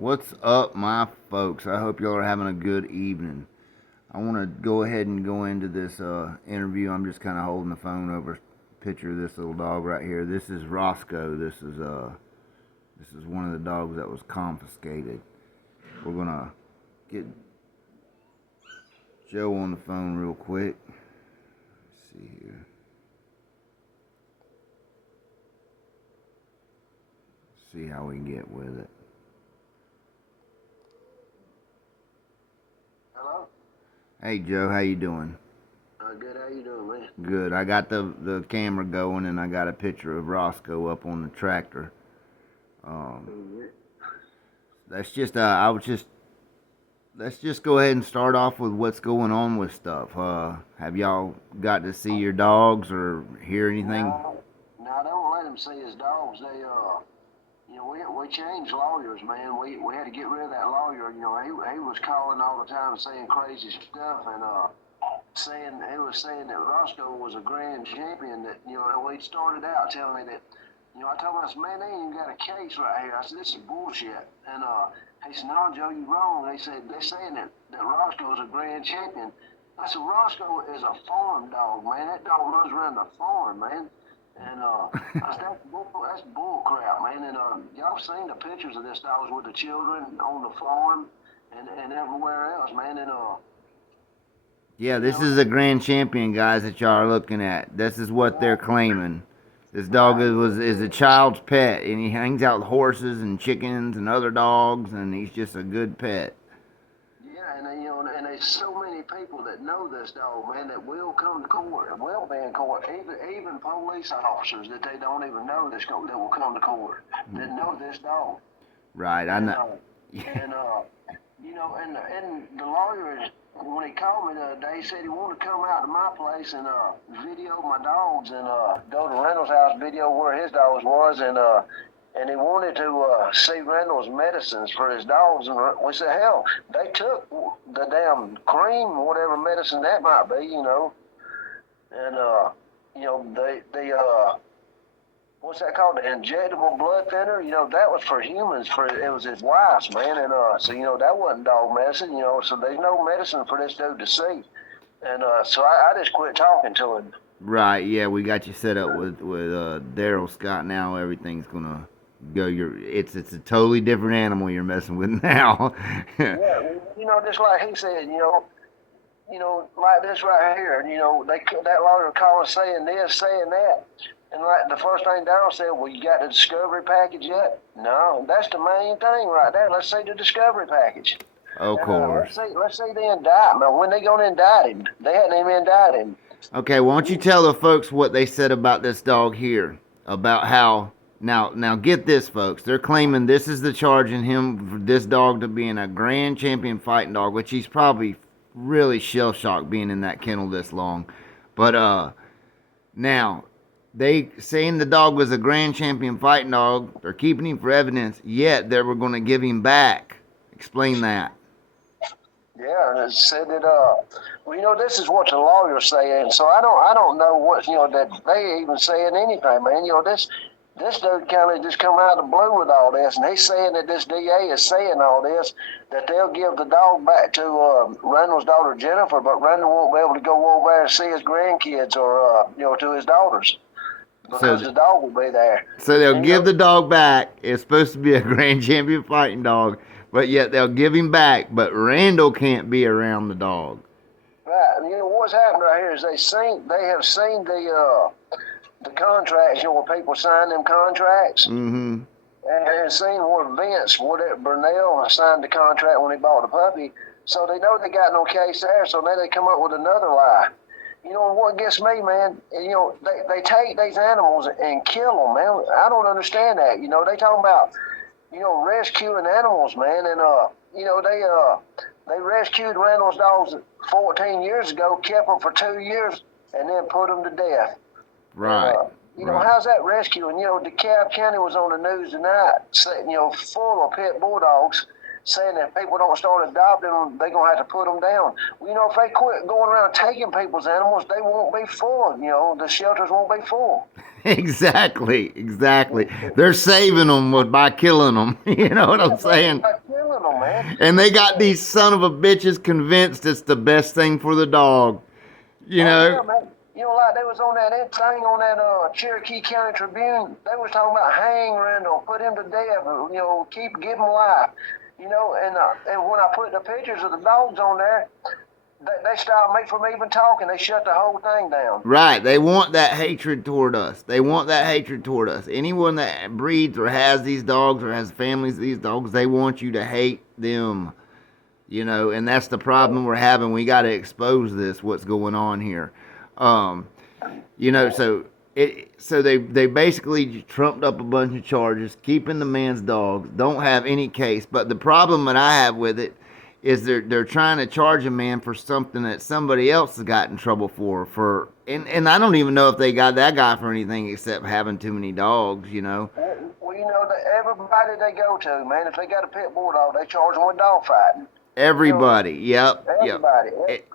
What's up, my folks? I hope y'all are having a good evening. I want to go ahead and go into this interview. I'm just kind of holding the phone over a picture of this little dog right here. This is Roscoe. This is one of the dogs that was confiscated. We're gonna get Joe on the phone real quick. Let's see here. See how we can get with it. Hello? Hey Joe, how you doing? Good. How you doing, man? Good. I got the camera going and I got a picture of Roscoe up on the tractor. Mhm. That's just let's just go ahead and start off with what's going on with stuff. Have y'all got to see your dogs or hear anything? No, don't let him see his dogs. We changed lawyers, man. We had to get rid of that lawyer. He was calling all the time saying crazy stuff and saying that Roscoe was a grand champion. That we started out telling me that. I told him, I said, man, they ain't even got a case right here. I said, this is bullshit. And he said, no, Joe, you wrong. They're saying that Roscoe's a grand champion. I said, Roscoe is a farm dog, man. That dog runs around the farm, man. And I said, that's bull crap, man. And y'all seen the pictures of this dog with the children on the farm and everywhere else, man. And Yeah, this is a grand champion, guys, that y'all are looking at. This is what they're claiming. This dog is a child's pet, and he hangs out with horses and chickens and other dogs, and he's just a good pet. yeah, and there's so many people that know this dog, man, that will come to court, will be in court. Even police officers that they don't even know that will come to court that know this dog. Right, I And know. and the lawyer, when he called me the other day, he said he wanted to come out to my place and video my dogs and go to Reynolds' house, video where his dogs was, and he wanted to see Reynolds' medicines for his dogs. And we said, hell, they took the damn cream, whatever medicine that might be, and they what's that called? The injectable blood thinner. That was for humans. It was his wife's, man, and so that wasn't dog medicine. So there's no medicine for this dude to see, and so I just quit talking to him. Right, yeah, we got you set up with Daryl Scott now. Everything's gonna go. It's a totally different animal you're messing with now. Yeah, just like he said, like this right here, that lawyer called saying this, saying that. And like the first thing Darryl said, well, you got the discovery package yet? No, that's the main thing right there. Let's see the discovery package. Of course. Let's see the indictment. When they gonna indict him? They hadn't even indicted him. Okay, why don't you tell the folks what they said about this dog here? About how now get this, folks. They're claiming this is the charge in him for this dog to being a grand champion fighting dog, which he's probably really shell shocked being in that kennel this long. But now they saying the dog was a grand champion fighting dog. They're keeping him for evidence, yet they were going to give him back. Explain that. Yeah, and it said that well, this is what the lawyer's saying. So I don't know what that they even saying anything, man. This dude kind of just come out of the blue with all this, and he's saying that this DA is saying all this, that they'll give the dog back to Randall's daughter Jennifer, but Randall won't be able to go over there and see his grandkids or to his daughters. Because the dog will be there. So they'll give the dog back. It's supposed to be a grand champion fighting dog, but yet they'll give him back. But Randall can't be around the dog. Right. And what's happened right here is they have seen the contracts, where people sign them contracts. Mm-hmm. And they've seen where Burnell signed the contract when he bought the puppy. So they know they got no case there. So now they come up with another lie. What gets me, man, they take these animals and kill them, man. I don't understand that. They talking about, rescuing animals, man. And, they rescued Randall's dogs 14 years ago, kept them for 2 years, and then put them to death. Right. Right. How's that rescuing? DeKalb County was on the news tonight, saying, full of pit bulldogs, saying that if people don't start adopting them, they're going to have to put them down. Well, if they quit going around taking people's animals, they won't be full. The shelters won't be full. Exactly. They're saving them by killing them. You know what I'm saying? By killing man. And they got these son of a bitches convinced it's the best thing for the dog. You know? Yeah, man. You know, like they was on that thing on that Cherokee County Tribune. They was talking about hang Randall, put him to death. You know, give him life. You know, and when I put the pictures of the dogs on there, they stopped me from even talking. They shut the whole thing down. Right. They want that hatred toward us. They want that hatred toward us. Anyone that breeds or has these dogs or has families of these dogs, they want you to hate them. You know, and that's the problem we're having. We got to expose this, what's going on here. You know, so they basically trumped up a bunch of charges, keeping the man's dogs, don't have any case. But the problem that I have with it is they're trying to charge a man for something that somebody else has got in trouble for and I don't even know if they got that guy for anything except having too many dogs, you know. Well, you know, everybody they go to, man, if they got a pit bull dog, they charge them with dog fighting. Everybody, yep. Everybody,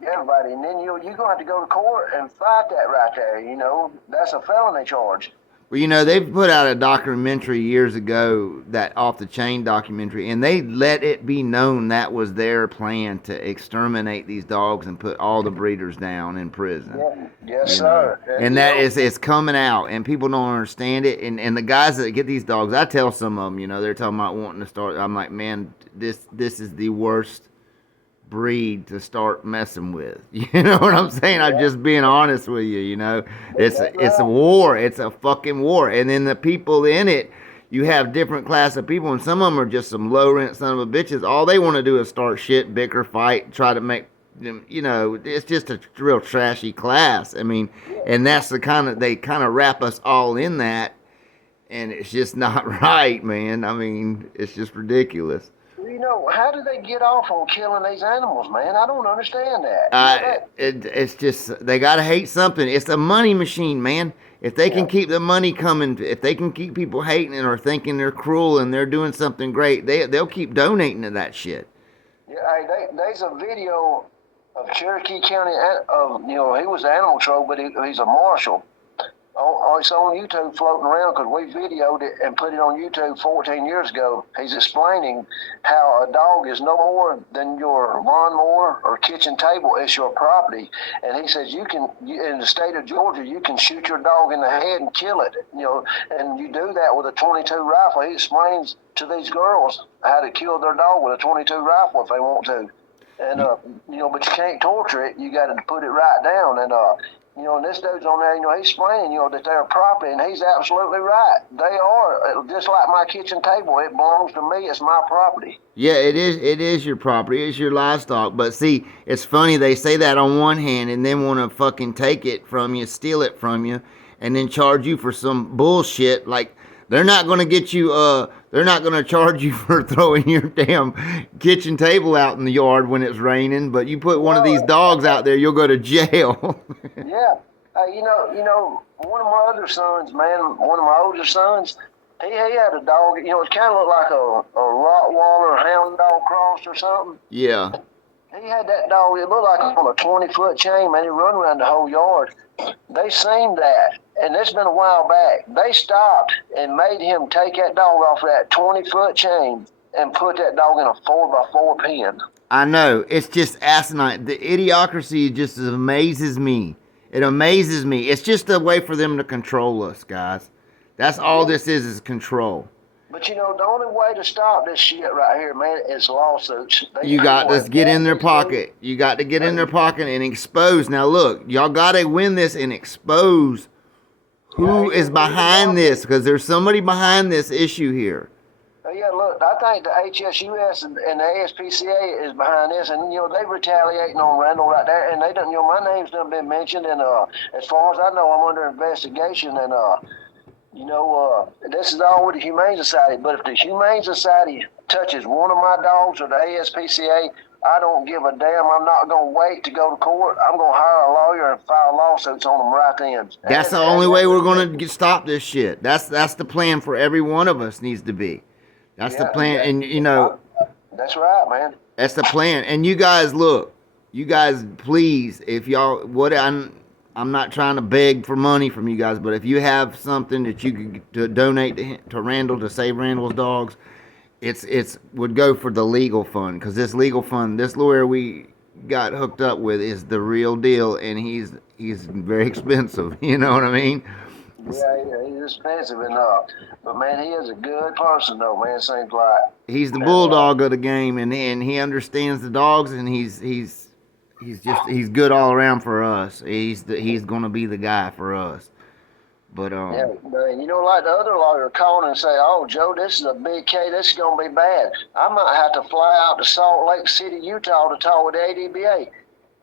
everybody, and then you're gonna have to go to court and fight that right there. You know, that's a felony charge. Well, you know, they put out a documentary years ago, that Off the Chain documentary, and they let it be known that was their plan to exterminate these dogs and put all the breeders down in prison. Yeah. Yes, sir. And that is, it's coming out, and people don't understand it. And the guys that get these dogs, I tell some of them, you know, they're talking about wanting to start. I'm like, man, this is the worst breed to start messing with. You know what I'm saying? I'm just being honest with you. You know, it's a war. It's a fucking war. And then the people in it, you have different class of people, and some of them are just some low rent son of a bitches. All they want to do is start shit, bicker, fight, try to make them. You know, it's just a real trashy class. I mean, and that's the kind of, they kind of wrap us all in that, and it's just not right, man. I mean, it's just ridiculous. You know, how do they get off on killing these animals, man? I don't understand that. It's just, they gotta hate something. It's a money machine, man. If they can keep the money coming, if they can keep people hating or thinking they're cruel and they're doing something great, they'll keep donating to that shit. Yeah, hey, there's a video of Cherokee County. You know, he was an animal control, but he's a marshal. It's on YouTube floating around because we videoed it and put it on YouTube 14 years ago. He's explaining how a dog is no more than your lawnmower or kitchen table. It's your property. And he says in the state of Georgia, you can shoot your dog in the head and kill it. You know, and you do that with a .22 rifle. He explains to these girls how to kill their dog with a .22 rifle if they want to. And, you know, but you can't torture it. You got to put it right down. And, you know, and this dude's on there, you know, he's explaining, you know, that they're property, and he's absolutely right. They are, just like my kitchen table. It belongs to me. It's my property. Yeah, it is your property. It's your livestock. But see, it's funny, they say that on one hand and then want to fucking take it from you, steal it from you, and then charge you for some bullshit. Like, they're not going to get you, they're not going to charge you for throwing your damn kitchen table out in the yard when it's raining, but you put one of these dogs out there, you'll go to jail. Yeah. You know, one of my other sons, man, one of my older sons, he had a dog, you know, it kind of looked like a Rottweiler hound dog cross or something. Yeah. He had that dog, it looked like on a 20-foot chain, man. He run around the whole yard. They seen that, and it's been a while back. They stopped and made him take that dog off that 20-foot chain and put that dog in a 4x4 pen. I know. It's just asinine. The idiocracy just amazes me. It amazes me. It's just a way for them to control us, guys. That's all this is control. But you know, the only way to stop this shit right here, man, is lawsuits. You got to get in their pocket. You got to get in their pocket and expose. Now look, y'all got to win this and expose who is behind this, because there's somebody behind this issue here. Yeah, look, I think the HSUS and the ASPCA is behind this, and you know they're retaliating on Randall right there, and they don't. You know, my name's done been mentioned, and as far as I know, I'm under investigation, and you know, this is all with the Humane Society. But if the Humane Society touches one of my dogs or the ASPCA, I don't give a damn. I'm not going to wait to go to court. I'm going to hire a lawyer and file lawsuits on them right then. That's the only way we're going to stop this shit. That's the plan for every one of us needs to be. That's the plan. And, you know. That's right, man. That's the plan. And you guys, look. You guys, please, if y'all, I'm not trying to beg for money from you guys, but if you have something that you could donate to Randall to save Randall's dogs, it's would go for the legal fund, because this legal fund, this lawyer we got hooked up with is the real deal, and he's very expensive. You know what I mean? Yeah, he's expensive enough. But man, he is a good person though, man, seems like. He's the And bulldog of the game, and he understands the dogs, and he's good all around for us. He's gonna be the guy for us. But yeah, man, you know, like the other lawyer calling and say, "Oh, Joe, this is a big case. This is gonna be bad. I might have to fly out to Salt Lake City, Utah, to talk with the ADBA."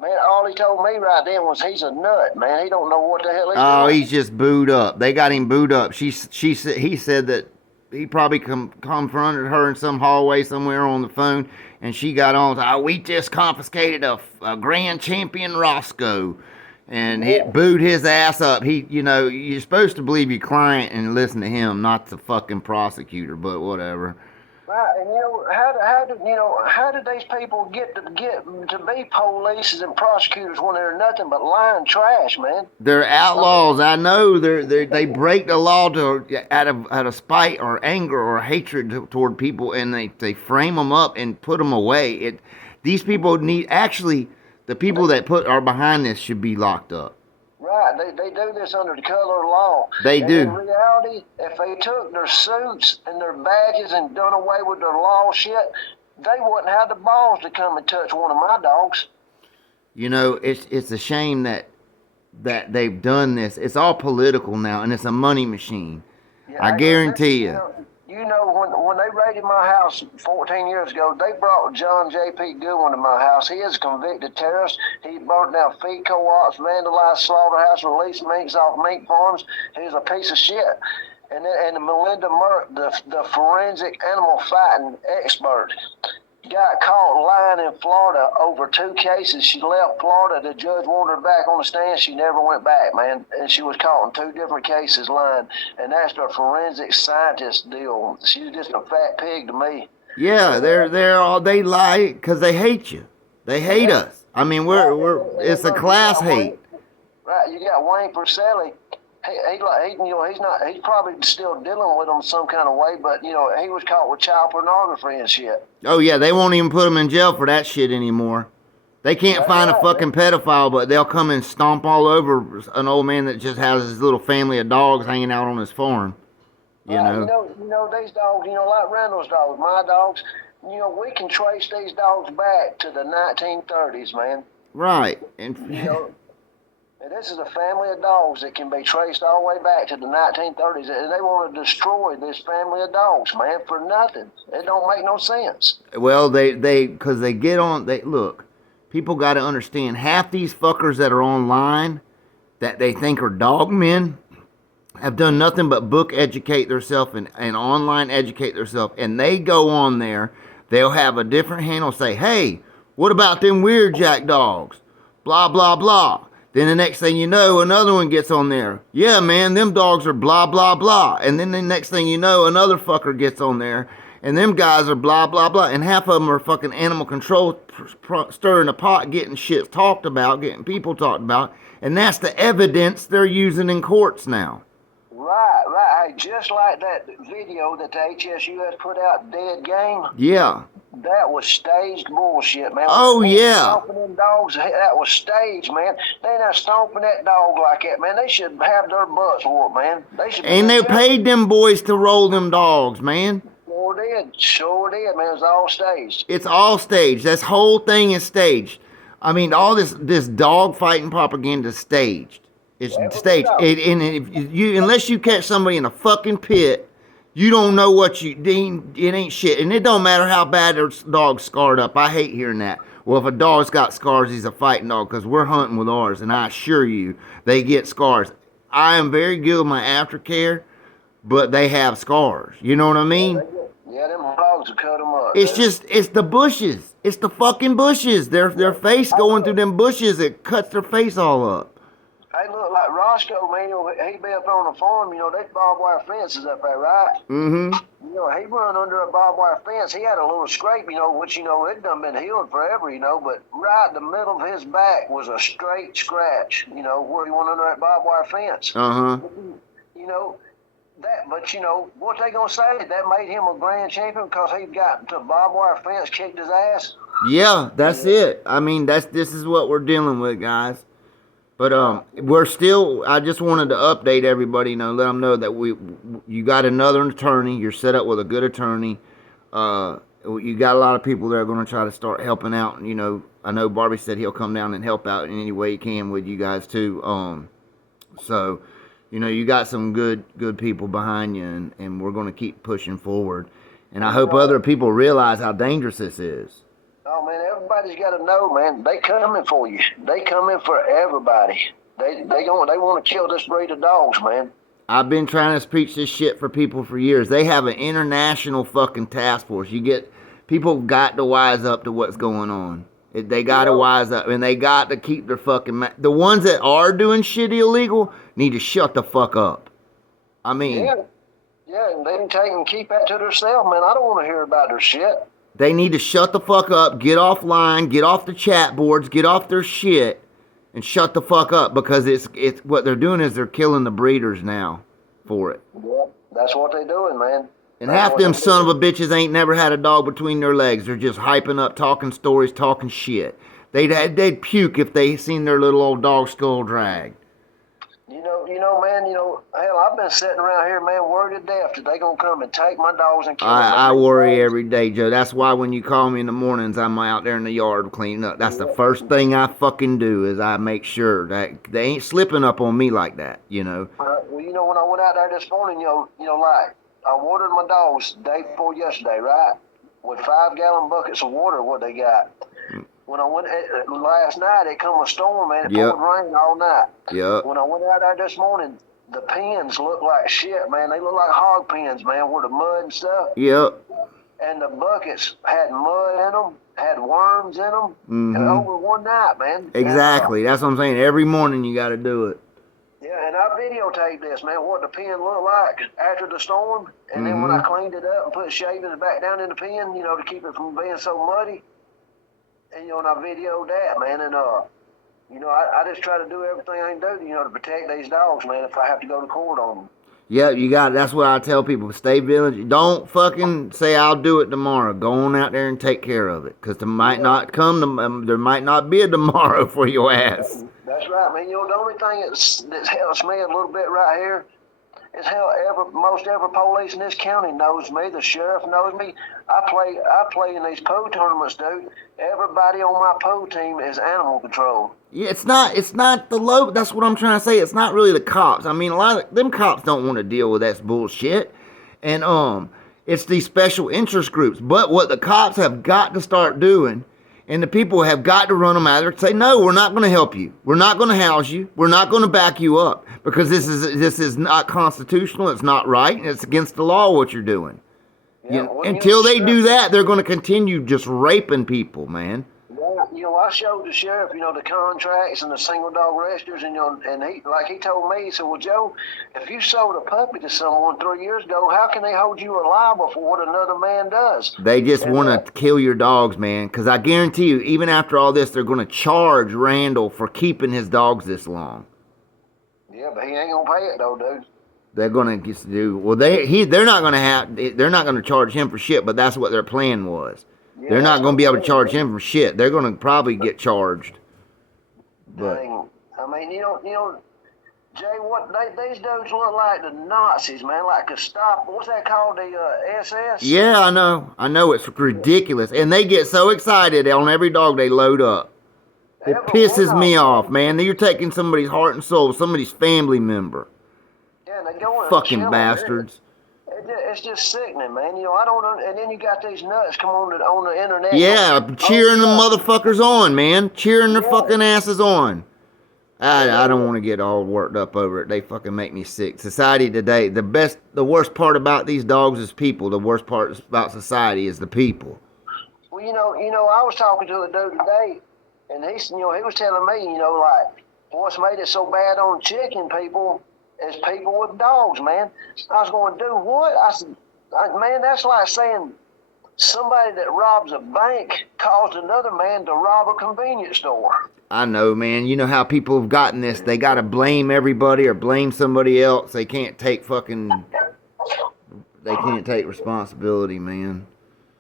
Man, all he told me right then was he's a nut, man. He don't know what the hell he's oh, doing. he's just booed up. They got him booed up. She said he said that he probably confronted her in some hallway somewhere on the phone, and she got on. Oh, we just confiscated a grand champion Roscoe, and Yeah. it booed his ass up. You're supposed to believe your client and listen to him, not the fucking prosecutor. But whatever. Right, and you know how did these people get to be police and prosecutors when they're nothing but lying trash, man? They're outlaws. I know. They break the law out of spite or anger or hatred toward people, and they frame them up and put them away. These people need, actually, the people that are behind this should be locked up. Right, they do this under the color of law. They and do. In reality, if they took their suits and their badges and done away with their law shit, they wouldn't have the balls to come and touch one of my dogs. You know, it's a shame that they've done this. It's all political now, and it's a money machine. Yeah, I guarantee you. You know, when they raided my house 14 years ago, they brought John J.P. Goodwin to my house. He is a convicted terrorist. He burnt down feed co-ops, vandalized slaughterhouse, released minks off mink farms. He's a piece of shit. And Melinda Merck, the forensic animal fighting expert, got caught lying in Florida over 2 cases. She left Florida. The judge wanted her back on the stand. She never went back, man. And she was caught in 2 different cases lying. And that's the forensic scientist deal. She's just a fat pig to me. Yeah, they lie because they hate you. They hate us. I mean, it's a class hate. Right, you got Wayne Purcelli. He's probably still dealing with them some kind of way, but you know, he was caught with child pornography and shit. Oh yeah, they won't even put him in jail for that shit anymore. They can't find a fucking pedophile, but they'll come and stomp all over an old man that just has his little family of dogs hanging out on his farm. You know, these dogs, like Randall's dogs, my dogs, we can trace these dogs back to the 1930s, man. Right. And and this is a family of dogs that can be traced all the way back to the 1930s, and they want to destroy this family of dogs, man, for nothing. It don't make no sense. Well, because they get on. Look, people got to understand. Half these fuckers that are online that they think are dog men have done nothing but book educate themselves and online educate themselves, and they go on there. They'll have a different handle. Say, hey, what about them weird jack dogs? Blah blah blah. Then the next thing you know, another one gets on there. Yeah, man, them dogs are blah, blah, blah. And then the next thing you know, another fucker gets on there. And them guys are blah, blah, blah. And half of them are fucking animal control, stirring the pot, getting shit talked about, getting people talked about. And that's the evidence they're using in courts now. Right. Hey, just like that video that the HSUS put out, Dead Game. Yeah. That was staged bullshit, man. Oh, yeah. Stomping them dogs, that was staged, man. They're not stomping that dog like that, man. They should have their butts whooped, man. And they paid them boys to roll them dogs, man. Sure did, man. It was all staged. It's all staged. This whole thing is staged. I mean, all this dog fighting propaganda is staged. It's staged. Unless you catch somebody in a fucking pit, you don't know it ain't shit. And it don't matter how bad their dog's scarred up. I hate hearing that. Well, if a dog's got scars, he's a fighting dog, because we're hunting with ours, and I assure you, they get scars. I am very good with my aftercare, but they have scars. You know what I mean? Yeah, them dogs will cut them up. It's the bushes. It's the fucking bushes. Their face going through them bushes, it cuts their face all up. Hey, look, like Roscoe, man, he be up on the farm, they barbed wire fences up there, right? Mm-hmm. He run under a barbed wire fence. He had a little scrape, which, it done been healed forever, but right in the middle of his back was a straight scratch, where he went under that barbed wire fence. Uh-huh. But you know what they gonna say? That made him a grand champion because he got to barbed wire fence, kicked his ass. Yeah, that's Yeah. it. I mean, this is what we're dealing with, guys. But Yeah. we're still. I just wanted to update everybody. You know, let them know that you got another attorney. You're set up with a good attorney. You got a lot of people that are going to try to start helping out. And, you know, I know Barbie said he'll come down and help out in any way he can with you guys too. So, you know, you got some good people behind you, and we're going to keep pushing forward. And I hope other people realize how dangerous this is. Oh man, everybody's got to know, man. They coming for you. They coming for everybody. They want to kill this breed of dogs, man. I've been trying to preach this shit for people for years. They have an international fucking task force. People got to wise up to what's going on. They got to wise up, and they got to keep their fucking the ones that are doing shit illegal need to shut the fuck up. I mean, yeah, and they can take and keep that to themselves, man. I don't want to hear about their shit. they need to shut the fuck up, get offline, get off the chat boards, get off their shit, and shut the fuck up, because it's what they're doing is they're killing the breeders now for it. Yeah, that's what they're doing, man. And half them son of a bitches ain't never had a dog between their legs. They're just hyping up, talking stories, talking shit. They'd puke if they seen their little old dog skull dragged. Man, hell, I've been sitting around here, man, worried to death that they gonna come and take my dogs and kill them. I worry every day, Joe. That's why when you call me in the mornings, I'm out there in the yard cleaning up. That's the first thing I fucking do is I make sure that they ain't slipping up on me like that, you know. Well, when I went out there this morning, like I watered my dogs day before yesterday, right? With 5-gallon buckets of water, what they got. When I went last night, it come a storm, man. It poured rain all night. Yep. When I went out there this morning, the pens looked like shit, man. They look like hog pens, man, with the mud and stuff. Yep. And the buckets had mud in them, had worms in them, and over one night, man. Exactly. That's what I'm saying. Every morning you got to do it. Yeah, and I videotaped this, man, what the pen looked like after the storm. And then when I cleaned it up and put shavings back down in the pen, to keep it from being so muddy. And, and I videoed that, man. And, I just try to do everything I can do, to protect these dogs, man, if I have to go to court on them. Yeah, you got it. That's what I tell people. Stay vigilant. Don't fucking say I'll do it tomorrow. Go on out there and take care of it, because there might not be a tomorrow for your ass. That's right, man. The only thing that helps me a little bit right here is most every police in this county knows me. The sheriff knows me. I play in these pool tournaments, dude. Everybody on my pool team is animal control. Yeah, it's not the low. That's what I'm trying to say. It's not really the cops. I mean, a lot of them cops don't want to deal with that bullshit, and it's these special interest groups. But what the cops have got to start doing, and the people have got to run them out there and say, no, we're not going to help you. We're not going to house you. We're not going to back you up, because this is not constitutional. It's not right, and it's against the law what you're doing. Yeah, until they do that, they're going to continue just raping people, man. Yeah, I showed the sheriff, the contracts and the single dog registers, and he told me, he said, well, Joe, if you sold a puppy to someone 3 years ago, how can they hold you liable for what another man does? They just want to kill your dogs, man, because I guarantee you, even after all this, they're going to charge Randall for keeping his dogs this long. Yeah, but he ain't going to pay it, though, dude. They're gonna do well. They're not gonna charge him for shit. But that's what their plan was. Yeah, they're not gonna be able to charge him for shit. They're gonna probably get charged. But I mean, Jay, these dudes look like the Nazis, man. Like Gestapo. What's that called? The SS? Yeah, I know. It's ridiculous, and they get so excited on every dog they load up. It pisses me off, man. You're taking somebody's heart and soul, somebody's family member. They go fucking bastards. It's just sickening, man. I don't. And then you got these nuts come on the internet. Yeah, cheering the motherfuckers on, man. Cheering their fucking asses on. I don't want to get all worked up over it. They fucking make me sick. Society today, the worst part about these dogs is people. The worst part about society is the people. Well, I was talking to a dude today, and he was telling me, like what's made it so bad on chicken people. As people with dogs, man. I was going, do what? I said, man, that's like saying somebody that robs a bank caused another man to rob a convenience store. I know, man. You know how people have gotten this. They got to blame everybody or blame somebody else. They can't take fucking they can't take responsibility, man.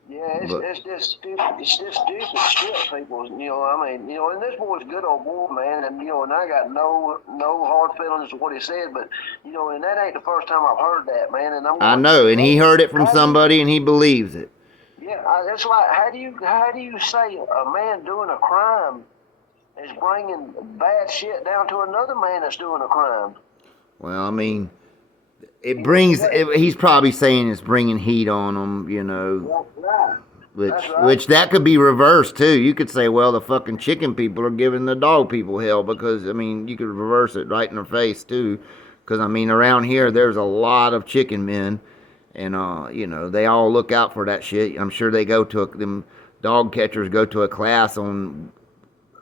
Yeah, But it's just stupid. It's just stupid shit, people. I mean, and this boy's a good old boy, man, and and I got no hard feelings with what he said, but and that ain't the first time I've heard that, man. And I'm I going, know, and he heard it from how do you, somebody, and he believes it. yeah, it's like how do you say a man doing a crime is bringing bad shit down to another man that's doing a crime? Well, I mean, he's probably saying it's bringing heat on them, Well, right. That's right. which that could be reversed too. You could say, well, the fucking chicken people are giving the dog people hell because, I mean, you could reverse it right in their face too. Because, I mean, around here, there's a lot of chicken men, and, they all look out for that shit. I'm sure they them dog catchers go to a class on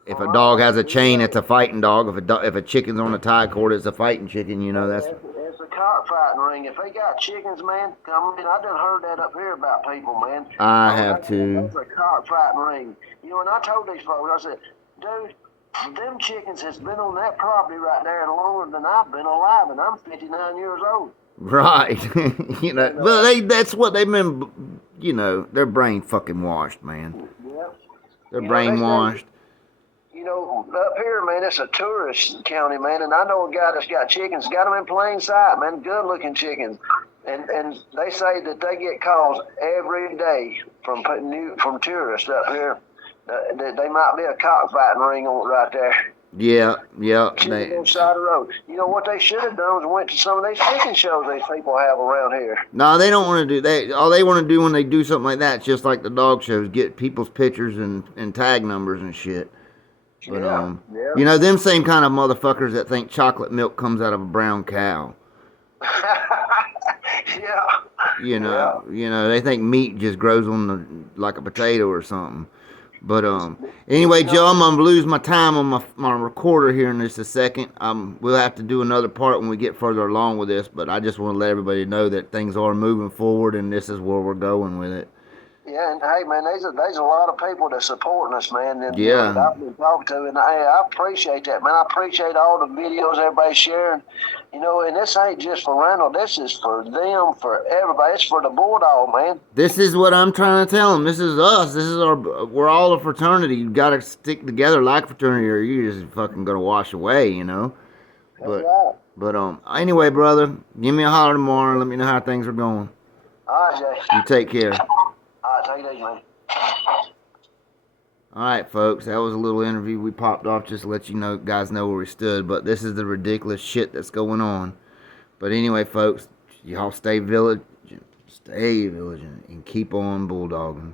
if a dog has a chain, it's a fighting dog. If a chicken's on a tie cord, it's a fighting chicken. That's it's a cockfighting ring. If they got chickens, man, I mean, I done heard that up here about people, man. I have too. That's a cockfighting ring. And I told these folks, I said, dude, them chickens has been on that property right there longer than I've been alive, and I'm 59 years old. Right. But that's what they've been. Their brain fucking washed, man. Yeah. They're brainwashed. Up here, man, it's a tourist county, man, and I know a guy that's got chickens, got them in plain sight, man, good-looking chickens, and they say that they get calls every day from tourists up here. They might be a cockfighting ring on it right there. Yeah. On the side of the road. What they should have done was went to some of these chicken shows these people have around here. No, they don't want to do that. All they want to do when they do something like that, just like the dog shows, get people's pictures and tag numbers and shit. But yeah. Them same kind of motherfuckers that think chocolate milk comes out of a brown cow. Yeah. They think meat just grows on like a potato or something. But anyway, Joe, I'm gonna lose my time on my recorder here in just a second. We'll have to do another part when we get further along with this. But I just want to let everybody know that things are moving forward, and this is where we're going with it. Yeah, and hey, man, there's a lot of people that's supporting us, man. And, yeah. That I've been talking to, and I appreciate that, man. I appreciate all the videos everybody's sharing. And this ain't just for Randall. This is for them, for everybody. It's for the Bulldog, man. This is what I'm trying to tell them. This is us. We're all a fraternity. You got to stick together like fraternity, or you're just fucking gonna wash away, That's right. But anyway, brother, give me a holler tomorrow and let me know how things are going. All right, Jay. You take care. All right, take it easy, man. All right, folks, that was a little interview we popped off just to let guys know where we stood. But this is the ridiculous shit that's going on. But anyway, folks, y'all stay vigilant, and keep on bulldogging.